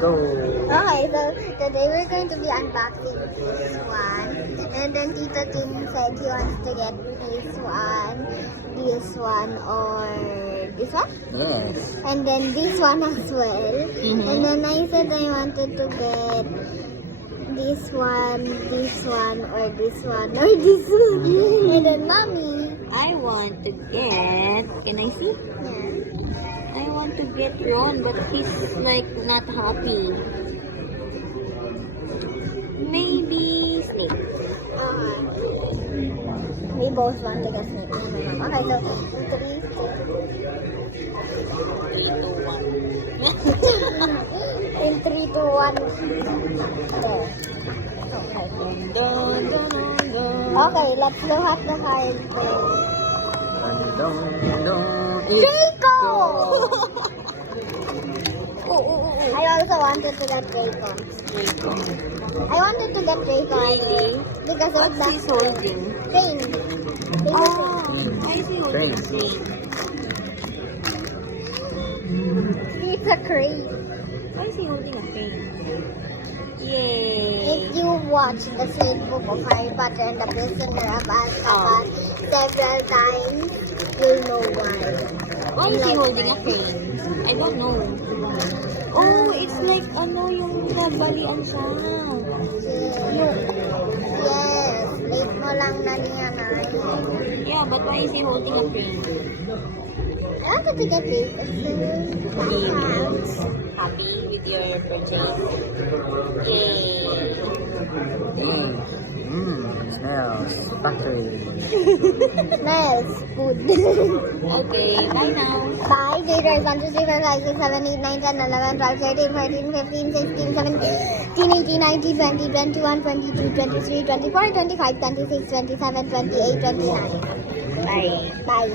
go. Okay, so today we're going to be unboxing this one. And then Tito Tim said he wants to get this one, or this one? Yes. And then this one as well. And then I said I wanted to get this one, or this one, or this one. And then Mommy. I want to get, can I see? Yeah. I want to get Ron, but he's like not happy. Maybe Snake. We both want to get Snake. Okay, so 3, 2, 1. in 3, 2, 1. There. Okay. Okay, let's look at the card. Draco! I also wanted to get Draco. I wanted to get Draco Really? because of What's he's holding? train. Oh, why is he holding a Train. train? It's a crane. Why is he holding a train? Yay! If you watch the third book of Harry Potter and the Prisoner of Azkaban several times, you'll know why. Why is he holding a crane? I don't know. Oh, it's like ano yung nabalian siya. Yes, late mo lang nalihanay. Yeah, but why is he holding a crane? I wanted to get this. Happy with your purchase? Yay! Smells factory. Smells good. Okay, bye now. Bye, Gators. 1, 2, 3, 4, 5, 6, 7, 8, 9, 10, 11, 12, 13, 14, 15, 16, 17, 18, 19, 20, 21, 22, 23, 24, 25, 26, 27, 28, 29. Bye. Bye.